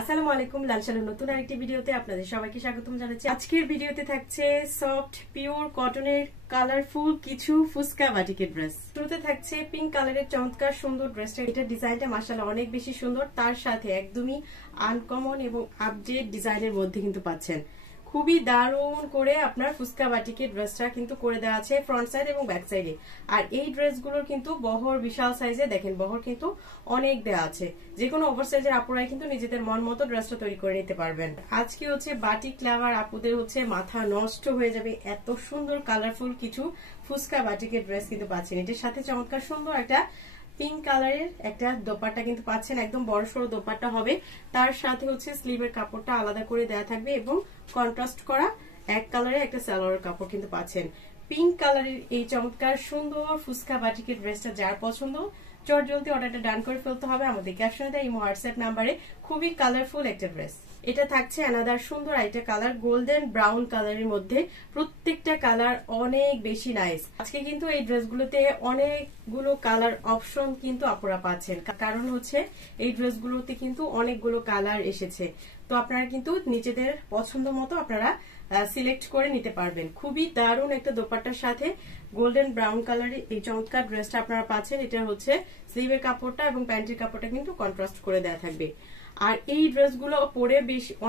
আসসালামু আলাইকুম, লালশালু নতুন আরেকটি ভিডিওতে আপনাদের সবাইকে স্বাগতম জানাচ্ছি। আজকের ভিডিওতে থাকছে সফট পিওর কটনের কালারফুল কিছু ফুসকা বাটিকের ড্রেস। শুরুতে থাকছে পিঙ্ক কালারের চমৎকার সুন্দর ড্রেসটা। এটা ডিজাইনটা মাশাআল্লাহ অনেক বেশি সুন্দর, তার সাথে একদমই আনকমন এবং আপডেট ডিজাইনের মধ্যে কিন্তু পাচ্ছেন। খুবই দারুণ করে আপনার ফুসকা বাটিকের ড্রেসটা কিন্তু করে দেওয়া আছে ফ্রন্ট সাইড এবং ব্যাক সাইডে। আর এই ড্রেসগুলোর কিন্তু বহর বিশাল সাইজে, দেখেন বহর কিন্তু অনেক দেওয়া আছে। যে কোনো ওভার সাইজের আপুরাই কিন্তু নিজেদের মন মতো ড্রেসটা তৈরি করে নিতে পারবেন। আজকে হচ্ছে বাটিক লাভার আপুদের হচ্ছে মাথা নষ্ট হয়ে যাবে, এত সুন্দর কালারফুল কিছু ফুসকা বাটিকের ড্রেস কিন্তু পাচ্ছেন। এটার সাথে চমৎকার সুন্দর একটা পিঙ্ক কালারের একটা দোপাট্টা কিন্তু পাচ্ছেন, একদম বড় সড়ো দোপাট্টা হবে। তার সাথে হচ্ছে স্লিভের কাপড়টা আলাদা করে দেওয়া থাকবে এবং কন্ট্রাস্ট করা এক কালারের একটা সালোয়ারের কাপড় কিন্তু পাচ্ছেন। পিঙ্ক কালারের এই চমৎকার সুন্দর ফুসকা বাটিকের ড্রেসটা যার পছন্দ চটজলদি অর্ডারটা ডান করে ফেলতে হবে আমাদের ক্যাপশনে দেওয়া এই হোয়াটসঅ্যাপ নাম্বারে। খুবই কালারফুল একটা ড্রেস। এটা থাকছে অ্যানাদার সুন্দর একটা কালার, গোল্ডেন ব্রাউন কালারের মধ্যে। প্রত্যেকটা কালার অনেক বেশি নাইস। আজকে কিন্তু এই ড্রেসগুলোতে অনেকগুলো কালার অপশন কিন্তু আপনারা পাচ্ছেন, কারণ হচ্ছে এই ড্রেসগুলোতে কিন্তু অনেকগুলো কালার এসেছে। তো আপনারা কিন্তু নিজেদের পছন্দ মতো আপনারা সিলেক্ট করে নিতে পারবেন। খুবই দারুণ একটা দোপাট্টার সাথে গোল্ডেন ব্রাউন কালারের এই চমৎকার ড্রেসটা আপনারা পাচ্ছেন। এটা হচ্ছে স্লিভের কাপড়টা এবং প্যান্টের কাপড়টা কিন্তু কন্ট্রাস্ট করে দেওয়া থাকবে। আর এই ড্রেসগুলো পরে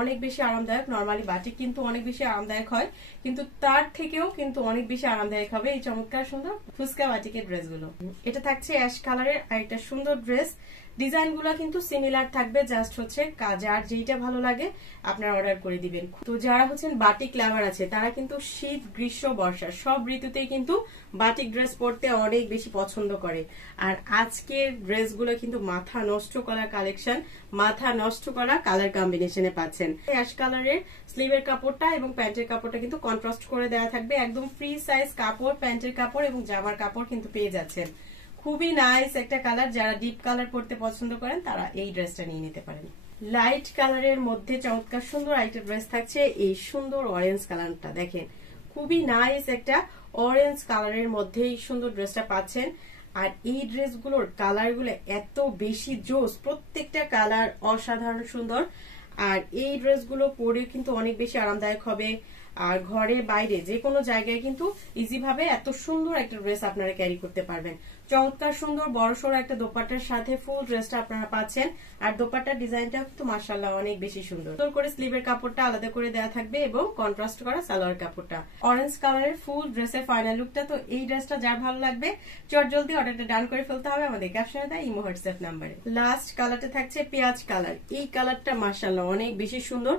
অনেক বেশি আরামদায়ক। নর্মালি বাটিক কিন্তু অনেক বেশি আরামদায়ক হয়, কিন্তু তার থেকেও কিন্তু অনেক বেশি আরামদায়ক হবে এই চমৎকার সুন্দর ফুসকা বাটিকের ড্রেসগুলো। এটা থাকছে অ্যাশ কালারের আর একটা সুন্দর ড্রেস। ডিজাইন গুলো কিন্তু সিমিলার থাকবে, জাস্ট হচ্ছে যার যেইটা ভালো লাগে আপনারা অর্ডার করে দিবেন। তো যারা হচ্ছেন বাটিক লাভার আছে তারা কিন্তু শীত গ্রীষ্ম বর্ষা সব ঋতুতেই কিন্তু বাটিক ড্রেস পরতে অনেক বেশি পছন্দ করে। আর আজকের ড্রেসগুলো কিন্তু মাথা নষ্ট করা কালেকশন, মাথা নষ্ট করা কালার কম্বিনেশনে পাচ্ছেন। অ্যাশ কালারের স্লিভের কাপড়টা এবং প্যান্টের কাপড়টা কিন্তু কন্ট্রাস্ট করে দেওয়া থাকবে। একদম ফ্রি সাইজ কাপড়, প্যান্টের কাপড় এবং জামার কাপড় কিন্তু পেয়ে যাচ্ছেন। খুবই নাইস একটা কালার। যারা ডিপ কালার পরতে পছন্দ করেন তারা এই ড্রেসটা নিয়ে নিতে পারেন। লাইট কালারের মধ্যে চমৎকার সুন্দর একটা ড্রেস থাকছে। এই সুন্দর অরেঞ্জ কালারটা দেখেন, খুবই নাইস একটা অরেঞ্জ কালারের মধ্যে এই সুন্দর ড্রেসটা পাচ্ছেন। আর এই ড্রেসগুলোর কালারগুলো এত বেশি জোস, প্রত্যেকটা কালার অসাধারণ সুন্দর। আর এই ড্রেসগুলো পরে কিন্তু অনেক বেশি আরামদায়ক হবে। আর ঘরে বাইরে যে কোনো জায়গায় কিন্তু ইজি ভাবে এত সুন্দর একটা ড্রেস আপনারা ক্যারি করতে পারবেন। চমৎকার সুন্দর বড়সড় একটা দোপাট্টার সাথে ফুল ড্রেসটা আপনারা পাচ্ছেন। আর দোপাট্টার ডিজাইনটা কিন্তু মাশাআল্লাহ অনেক বেশি সুন্দর। সুন্দর করে স্লিভের কাপড়টা আলাদা করে দেওয়া থাকবে এবং কন্ট্রাস্ট করা সালোয়ার কাপড়টা। অরেঞ্জ কালারের ফুল ড্রেসের ফাইনাল লুকটা। তো এই ড্রেসটা যার ভালো লাগবে চটজলদি অর্ডারটা ডান করে ফেলতে হবে আমাদের ক্যাপশনে দেওয়া ইমো হোয়াটসঅ্যাপ নাম্বারে। লাস্ট কালারটা থাকছে পেঁয়াজ কালার। এই কালারটা মাশাআল্লাহ অনেক বেশি সুন্দর।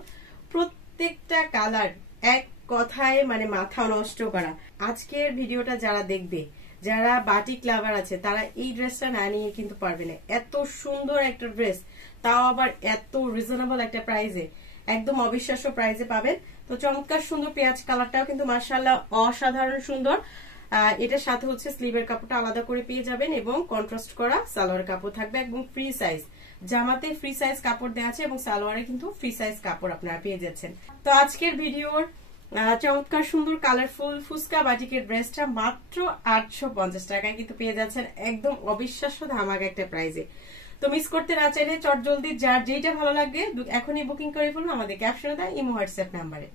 প্রত্যেকটা কালার এক কথায় মানে মাথা নষ্ট করা। আজকের ভিডিওটা যারা দেখবে, যারা বাটিক লাভার আছে তারা এই ড্রেসটা না নিয়ে কিন্তু পারবে না। এত সুন্দর একটা ড্রেস, তাও আবার এত রিজনেবল একটা প্রাইসে, একদম অবিশ্বাস্য প্রাইসে পাবেন। তো চমৎকার সুন্দর পেঁয়াজ কালারটাও কিন্তু মাশাআল্লাহ অসাধারণ সুন্দর। এটার সাথে হচ্ছে স্লিভের কাপড়টা আলাদা করে পেয়ে যাবেন এবং কন্ট্রাস্ট করা সালোয়ার কাপড় থাকবে এবং ফ্রি সাইজ। জামাতে ফ্রি সাইজ কাপড় দেওয়া আছে এবং সালোয়ারে কিন্তু ফ্রি সাইজ কাপড় আপনারা পেয়ে যাচ্ছেন। তো আজকের ভিডিওর চমৎকার সুন্দর কালারফুল ফুসকা বাটিকের ড্রেসটা মাত্র 850 টাকায় কিন্তু পেয়ে যাচ্ছেন, একদম অবিশ্বাস্য ধামাকা একটা প্রাইজে। তো মিস করতে না চাইলে চটজলদি যার যেইটা ভালো লাগবে এখনই বুকিং করে ফেলুন আমাদের ক্যাপশনে দেওয়া ইমো হোয়াটসঅ্যাপ নাম্বারে।